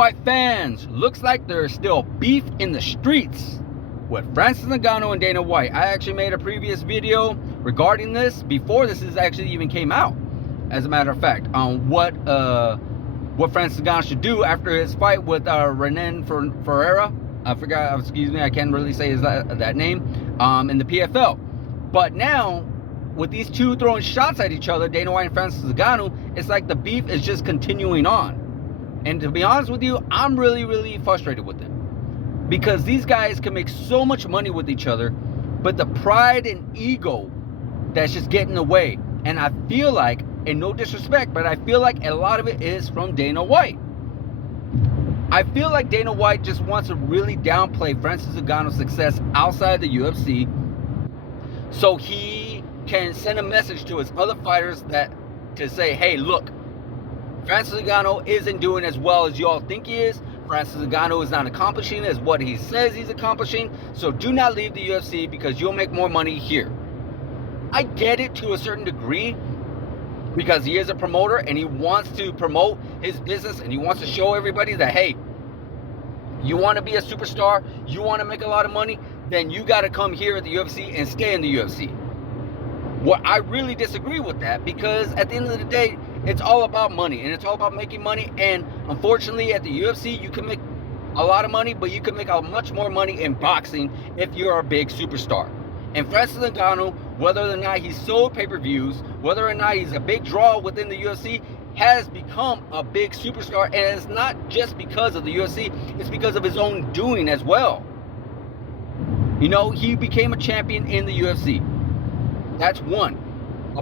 fight fans, looks like there's still beef in the streets with Francis Ngannou and Dana White. I actually made a previous video regarding this before this actually even came out, as a matter of fact, on what Francis Ngannou should do after his fight with Renan Ferreira. I forgot, excuse me, I can't really say that name, in the PFL. But now, with these two throwing shots at each other, Dana White and Francis Ngannou, it's like the beef is just continuing on. And to be honest with you, I'm really, really frustrated with it. Because these guys can make so much money with each other, but the pride and ego that's just getting away. And I feel like, and no disrespect, but I feel like a lot of it is from Dana White. I feel like Dana White just wants to really downplay Francis Ngannou's success outside the UFC, so he can send a message to his other fighters to say, hey, look, Francis Ngannou isn't doing as well as you all think he is. Francis Ngannou is not accomplishing as what he says he's accomplishing, so do not leave the UFC because you'll make more money here. I get it to a certain degree, because he is a promoter and he wants to promote his business and he wants to show everybody that, hey, you want to be a superstar, you want to make a lot of money, then you got to come here at the UFC and stay in the UFC. Well, I really disagree with that, because at the end of the day, it's all about money and it's all about making money. And unfortunately, at the UFC, you can make a lot of money, but you can make much more money in boxing if you're a big superstar. And Francis Ngannou, whether or not he's sold pay-per-views, whether or not he's a big draw within the UFC, has become a big superstar. And it's not just because of the UFC, it's because of his own doing as well. You know, he became a champion in the UFC. That's one. A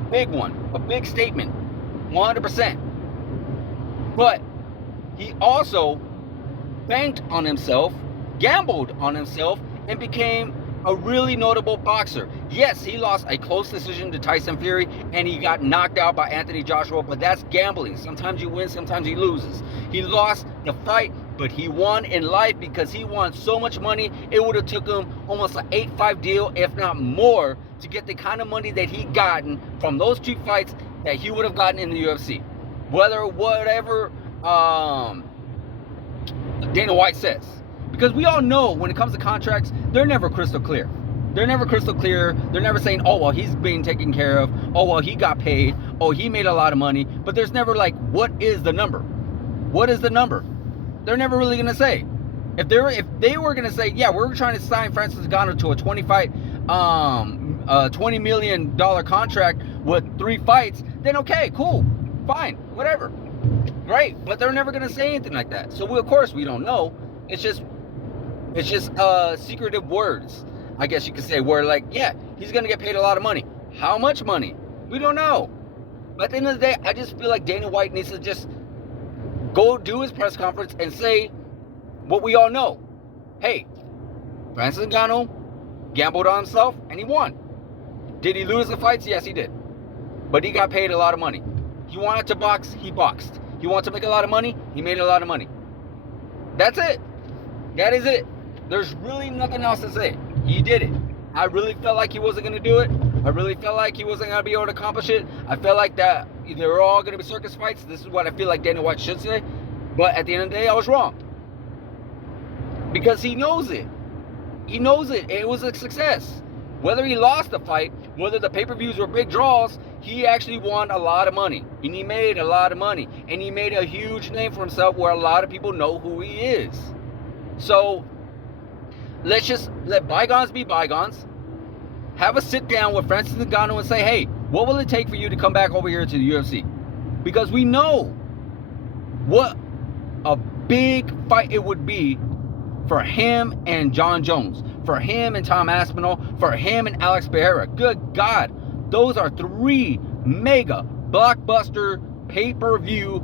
big statement. 100%. But he also banked on himself, gambled on himself, and became a really notable boxer. Yes, he lost a close decision to Tyson Fury, and he got knocked out by Anthony Joshua, but that's gambling. Sometimes you win, sometimes he loses. He lost the fight, but he won in life because he won so much money. It would have took him almost an 8-5 deal, if not more, to get the kind of money that he gotten from those two fights that he would have gotten in the UFC. Whatever Dana White says. Because we all know when it comes to contracts, they're never crystal clear. They're never crystal clear. They're never saying, oh, well, he's being taken care of. Oh, well, he got paid. Oh, he made a lot of money. But there's never like, what is the number? What is the number? They're never really going to say. If they were going to say, yeah, we're trying to sign Francis Ngannou to a $20 million contract with 3 fights, then okay, cool, fine, whatever. Great. But they're never going to say anything like that. So, of course, we don't know. It's just secretive words, I guess you could say, where like, yeah, he's going to get paid a lot of money. How much money? We don't know. But at the end of the day, I just feel like Dana White needs to just go do his press conference and say what we all know. Hey, Francis Ngannou gambled on himself and he won. Did he lose the fights? Yes, he did. But he got paid a lot of money. He wanted to box, he boxed. He wanted to make a lot of money, he made a lot of money. That's it. That is it. There's really nothing else to say. He did it. I really felt like he wasn't going to do it. I really felt like he wasn't going to be able to accomplish it. I felt like that they were all going to be circus fights. This is what I feel like Dana White should say. But at the end of the day, I was wrong. Because he knows it. He knows it. It was a success. Whether he lost the fight, whether the pay-per-views were big draws, he actually won a lot of money. And he made a lot of money. And he made a huge name for himself where a lot of people know who he is. So, let's just let bygones be bygones. Have a sit down with Francis Ngannou and say, hey, what will it take for you to come back over here to the UFC? Because we know what a big fight it would be for him and Jon Jones, for him and Tom Aspinall, for him and Alex Pereira. Good God, those are 3 mega blockbuster pay-per-view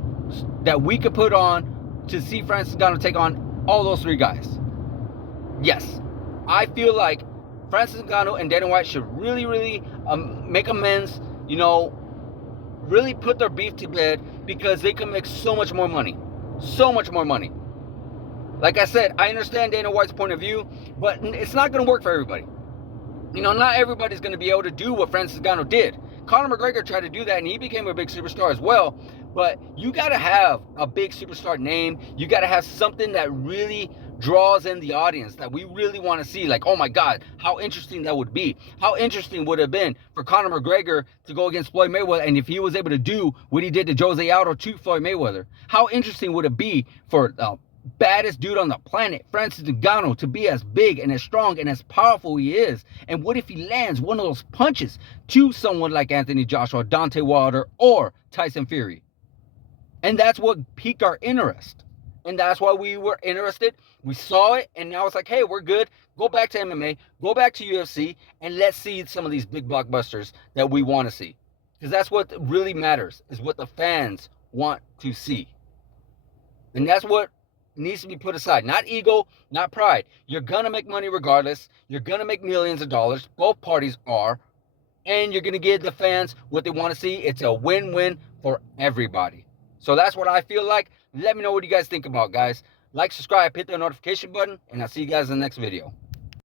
that we could put on to see Francis Ngannou take on all those 3 guys. Yes, I feel like Francis Ngannou and Dana White should really make amends, you know, really put their beef to bed, because they can make so much more money. So much more money. Like I said, I understand Dana White's point of view, but it's not going to work for everybody. You know, not everybody's going to be able to do what Francis Ngannou did. Conor McGregor tried to do that, and he became a big superstar as well. But you got to have a big superstar name. You got to have something that really draws in the audience, that we really want to see. Like, oh my God, how interesting that would be. How interesting would it have been for Conor McGregor to go against Floyd Mayweather, and if he was able to do what he did to Jose Aldo to Floyd Mayweather? How interesting would it be for the baddest dude on the planet, Francis Ngannou, to be as big and as strong and as powerful he is? And what if he lands one of those punches to someone like Anthony Joshua, Deontay Wilder, or Tyson Fury? And that's what piqued our interest. And that's why we were interested. We saw it, and now it's like, hey, we're good. Go back to MMA, go back to UFC, and let's see some of these big blockbusters that we want to see. Because that's what really matters, is what the fans want to see. And that's what needs to be put aside. Not ego, not pride. You're going to make money regardless. You're going to make millions of dollars. Both parties are. And you're going to give the fans what they want to see. It's a win-win for everybody. So that's what I feel like. Let me know what you guys think about, guys. Like, subscribe, hit the notification button, and I'll see you guys in the next video.